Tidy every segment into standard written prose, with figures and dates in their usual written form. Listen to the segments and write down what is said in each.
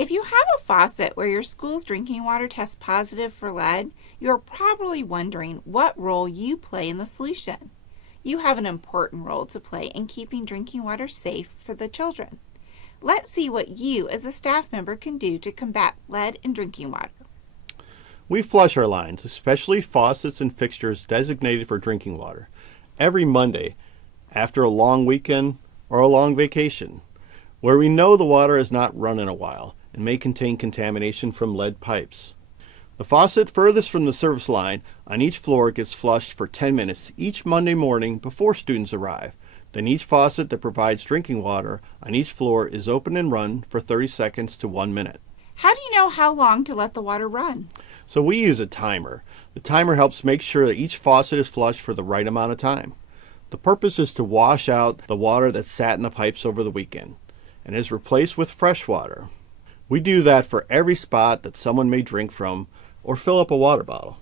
If you have a faucet where your school's drinking water tests positive for lead, you're probably wondering what role you play in the solution. You have an important role to play in keeping drinking water safe for the children. Let's see what you as a staff member can do to combat lead in drinking water. We flush our lines, especially faucets and fixtures designated for drinking water, every Monday after a long weekend or a long vacation, where we know the water has not run in a while and may contain contamination from lead pipes. The faucet furthest from the service line on each floor gets flushed for 10 minutes each Monday morning before students arrive. Then each faucet that provides drinking water on each floor is open and run for 30 seconds to 1 minute. How do you know how long to let the water run? So we use a timer. The timer helps make sure that each faucet is flushed for the right amount of time. The purpose is to wash out the water that sat in the pipes over the weekend and is replaced with fresh water. We do that for every spot that someone may drink from or fill up a water bottle.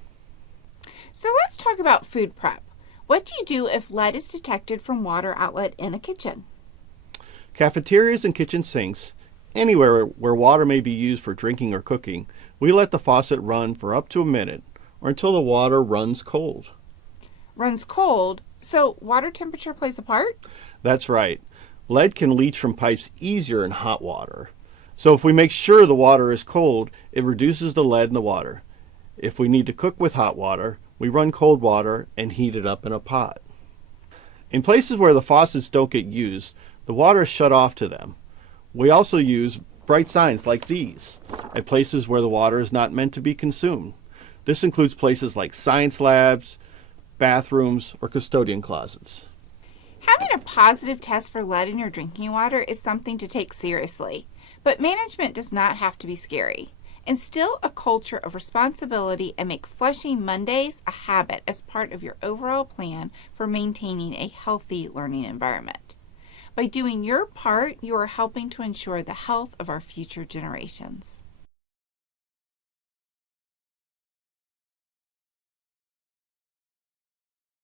So let's talk about food prep. What do you do if lead is detected from water outlet in a kitchen? Cafeterias and kitchen sinks, anywhere where water may be used for drinking or cooking, we let the faucet run for up to a minute or until the water runs cold. Runs cold, so water temperature plays a part? That's right. Lead can leach from pipes easier in hot water. So if we make sure the water is cold, it reduces the lead in the water. If we need to cook with hot water, we run cold water and heat it up in a pot. In places where the faucets don't get used, the water is shut off to them. We also use bright signs like these at places where the water is not meant to be consumed. This includes places like science labs, bathrooms, or custodian closets. Having a positive test for lead in your drinking water is something to take seriously, but management does not have to be scary. Instill a culture of responsibility and make flushing Mondays a habit as part of your overall plan for maintaining a healthy learning environment. By doing your part, you are helping to ensure the health of our future generations.